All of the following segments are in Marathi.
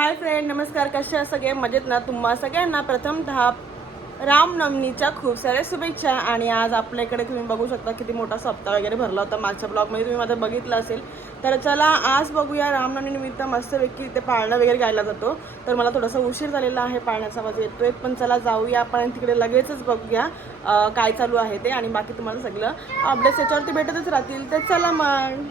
हाय फ्रेंड, नमस्कार. कसे आहात सगळे? मजेत ना? तुम्हा सगळ्यांना प्रथमतः रामनवमीच्या खूप साऱ्या शुभेच्छा. आणि आज आपल्याकडे तुम्ही बघू शकता किती मोठा सप्ताह वगैरे भरला होता. मागच्या ब्लॉगमध्ये तुम्ही माझं बघितलं असेल. तर चला आज बघूया रामनवमी निमित्त मस्तपैकी ते पाळणं वगैरे गायला जातो. तर मला थोडासा उशीर झालेला आहे, पाळण्याचा आवाज येतोय, पण चला जाऊया आपण तिकडे, लगेचच बघूया काय चालू आहे ते. आणि बाकी तुम्हाला सगळं अपडेट्स याच्यावरती भेटतच राहतील. तर चला मग.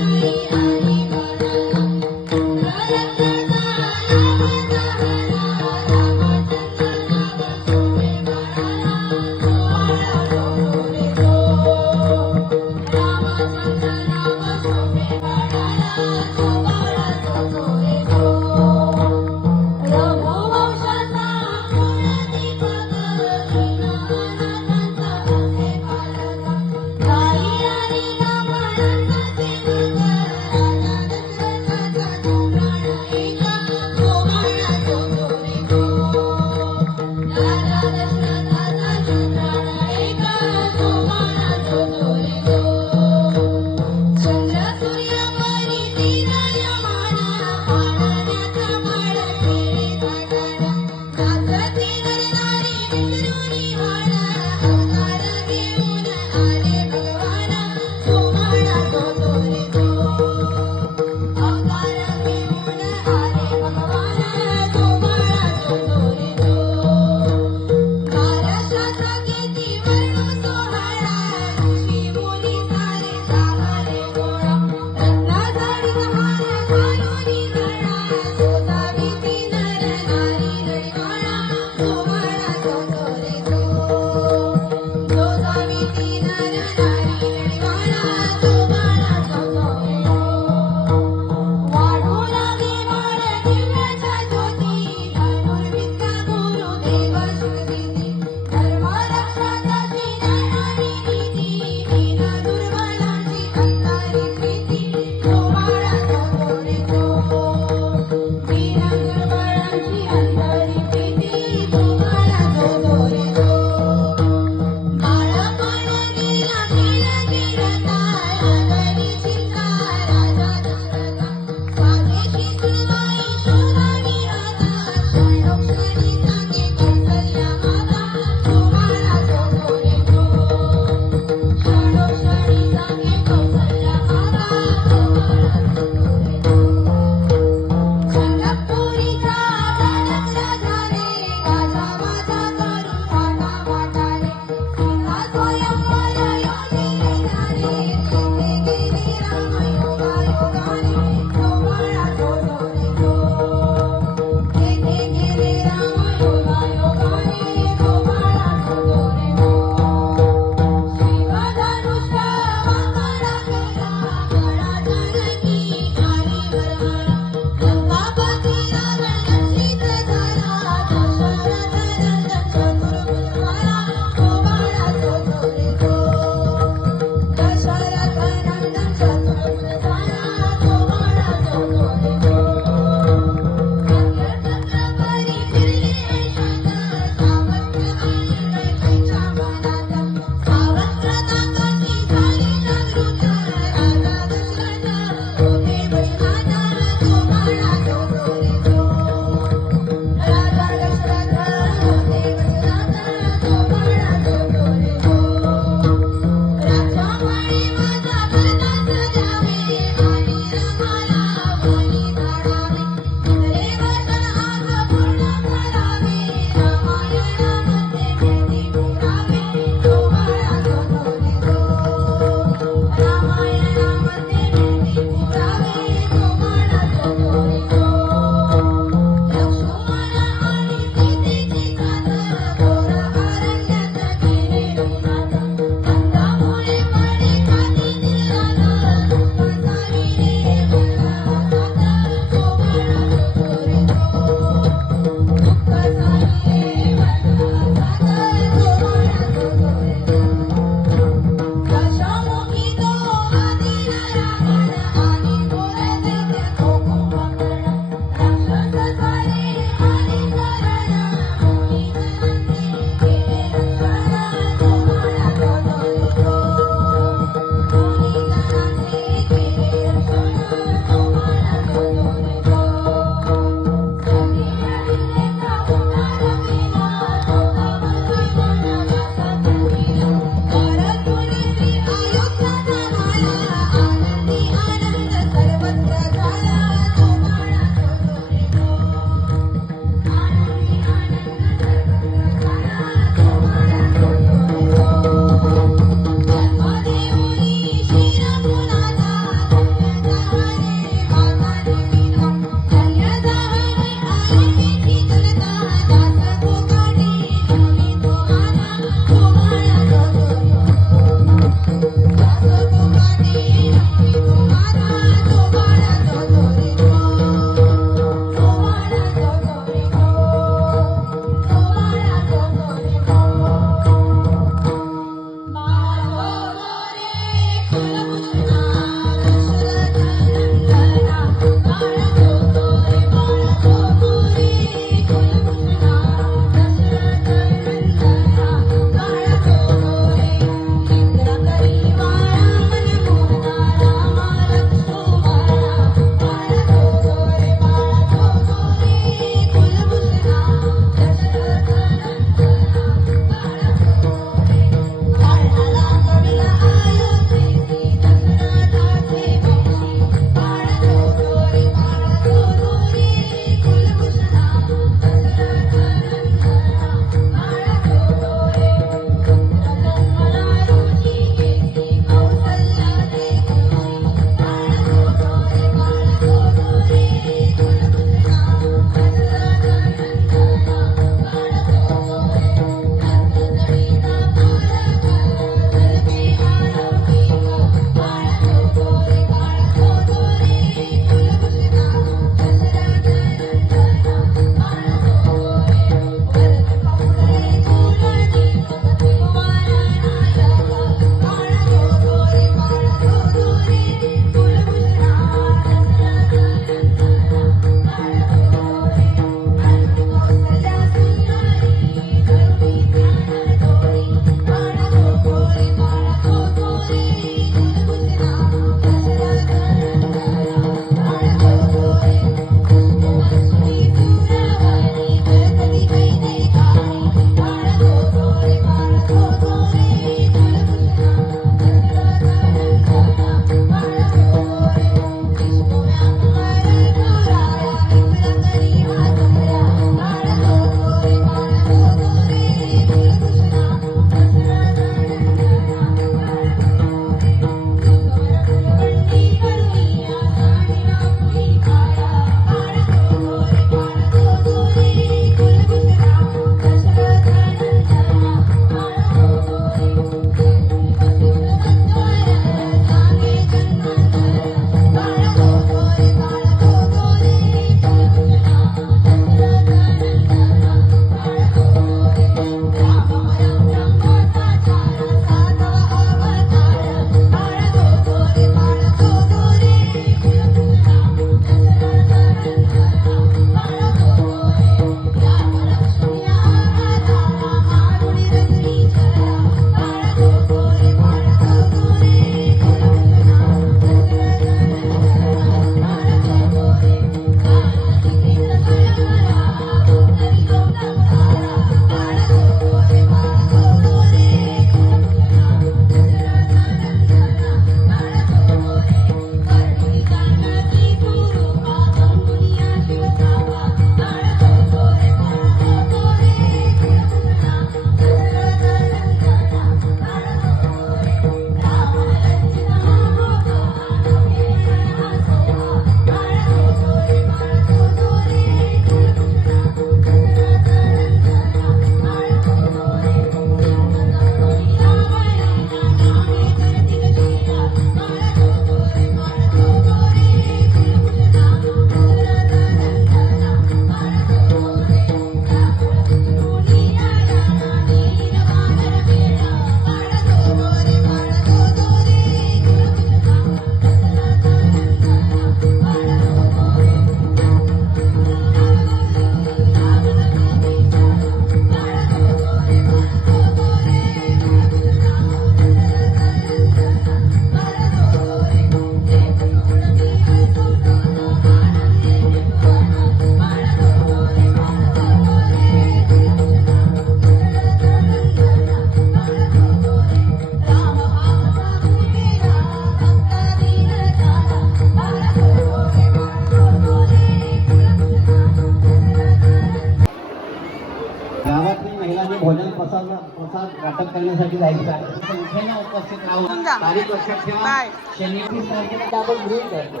प्रसाद वाटप करण्यासाठी जायचं आहे. संख्येनं उपस्थित राहून तारीख लक्षात ठेवा. शनिवारी तारखेला आपण गृहीत धरतो.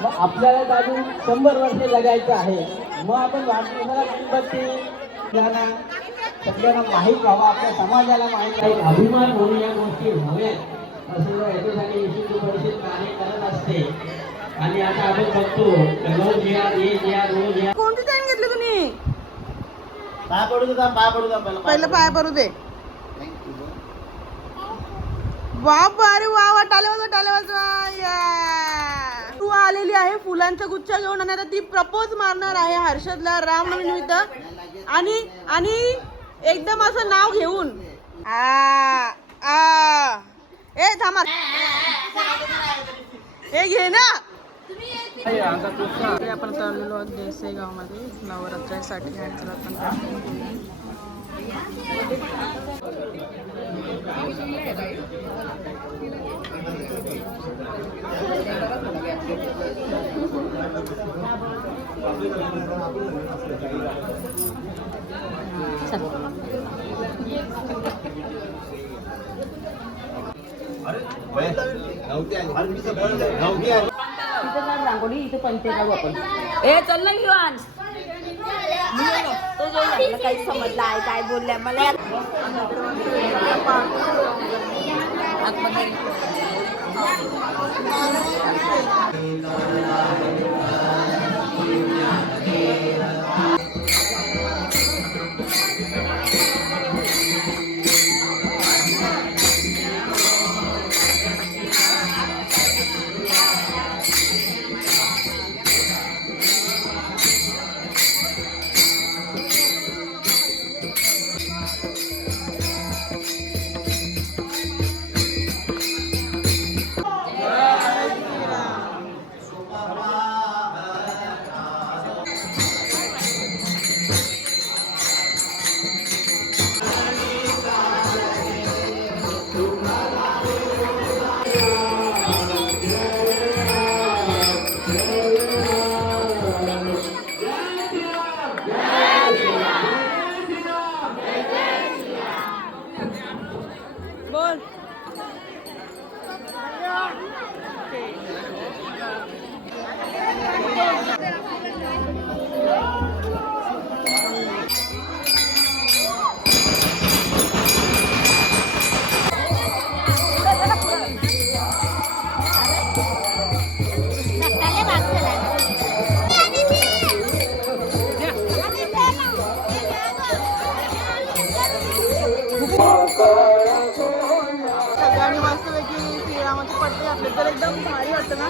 मग आपल्याला अजून 100 वर्षे जगायचं आहे. मग आपण वाढदिवसाला गणपती सगळ्यांना माहीत व्हावं, आपल्या समाजाला माहीत आहे, अभिमान म्हणून या गोष्टी व्हाव्यात असं याच्यासाठी विशिष्ट परिषद कार्य करत असते. आणि आता आपण बघतो रोज या रोज या. कोणती टाइम घेतली तुम्ही? पाय पडू दे, पाय पडू दे, पहिलं पाय पडू दे. बाप अरे वा वा, टाळे वाजवा. तू आलेली आहे फुलांचा गुच्छ घेऊन आणि आता ती प्रपोज मारणार आहे हर्षदला रामनवमीनिमित्त. आणि एकदम असं नाव घेऊन ए थांबा, हे घे ना. आपण चाललेलो आहोत देसाई गावामध्ये नवरात्रासाठी. रांगोळी इथे पंचे काढू आपण. ए चल ना घेऊन तो जो लागला काही समजला आहे काय बोलल्या मला आतमध्ये. सगळ्यांनी मस्तपैकी श्रीरामाचे पट्टे घातले तर एकदम भारी वाटतं ना.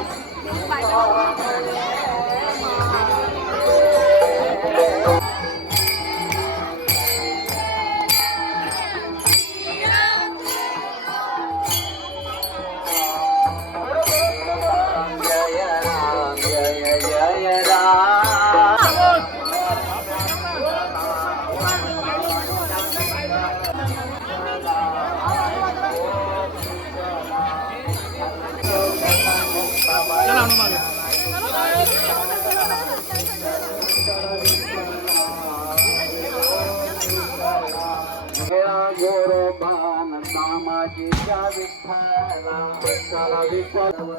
गोरोबान नामाजीच्या विठ्ठला विठ्ठला विठ्ठला.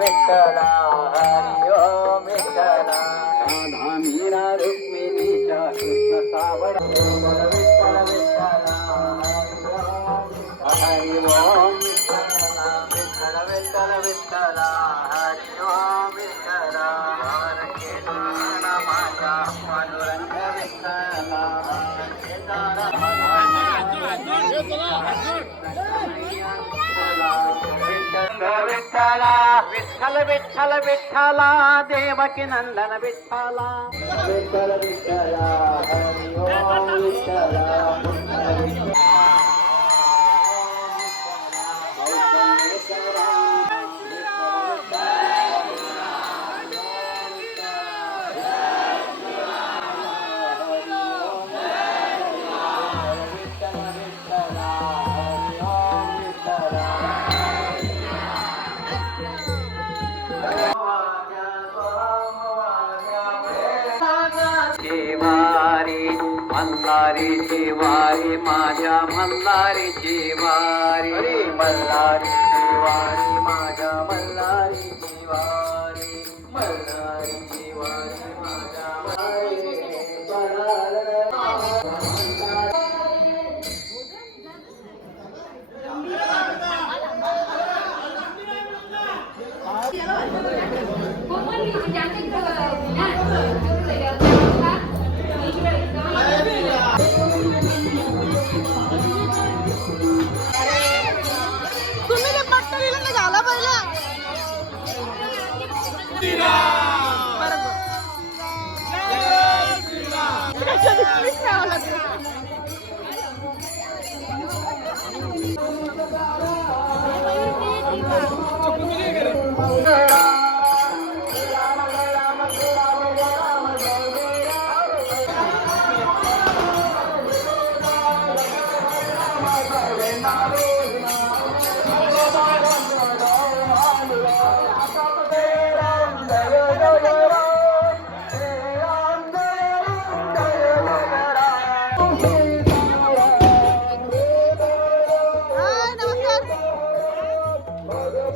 विठ्ठला हरी ओम विठ्ठला. राधा मीरा रुक्मिणीच्या कृष्ण सावळा. विठ्ठल विठ्ठला हरी ओम विठ्ठला. विठ्ठल विठ्ठल विठ्ठला हरी ओम विठ्ठला. हर केदार माझा पांडुरंग विठ्ठला. केदार विठ्ठला विठ्ठल विठ्ठल विठ्ठला देवकी नंदन विठ्ठला विठ्ठल विठ्ठला हरि ओम विठ्ठला मल्हारीची वारी माझ्या मल्हारीची वारी मल्हारीची वारी माझ्या मल्हारीची वारी मल्हारीची वारी माझ्या तुम्ही ते पट्ट दिलं ना झाला पहिला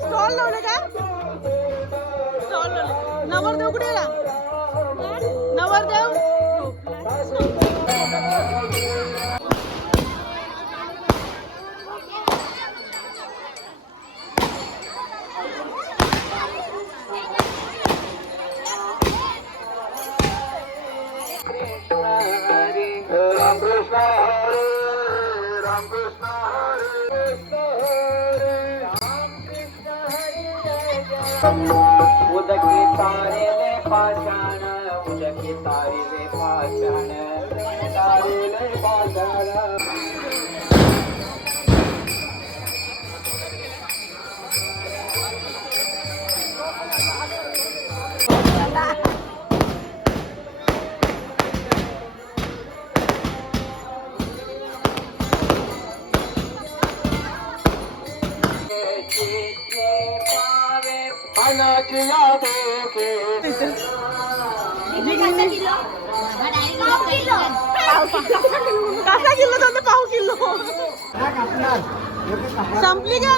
स्टॉल लावले का स्टॉल लावले नवरदेव कुठे गेला नवरदेव राम कृष्ण हरे राम कृष्ण उदकी तारेले पाषाण उदकी तारेले पाषाण तारेले पाषाण कसा किलो जातो पाव किलो संपली का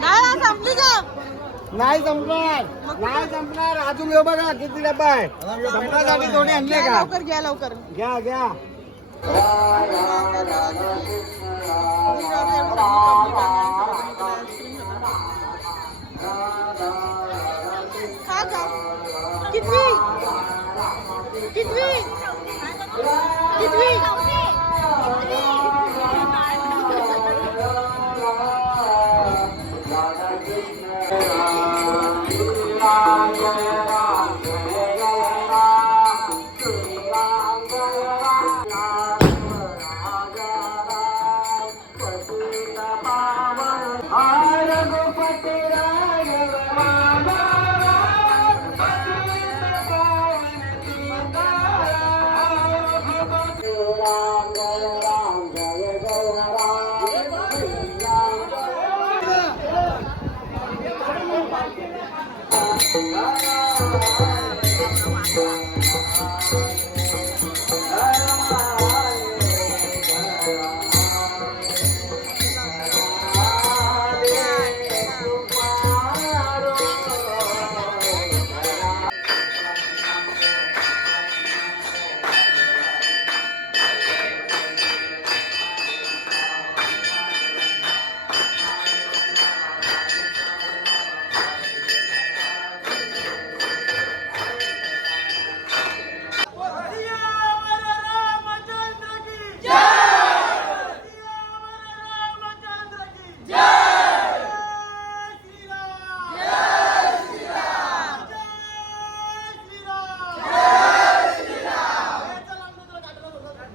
नाही संपली का नाही संपणार अजून येऊ बघा किती डब्बा आहे संपण्यासाठी दोन्ही आणले का लवकर घ्या लवकर घ्या खा खा कितवी कितवी कितवी Thank you.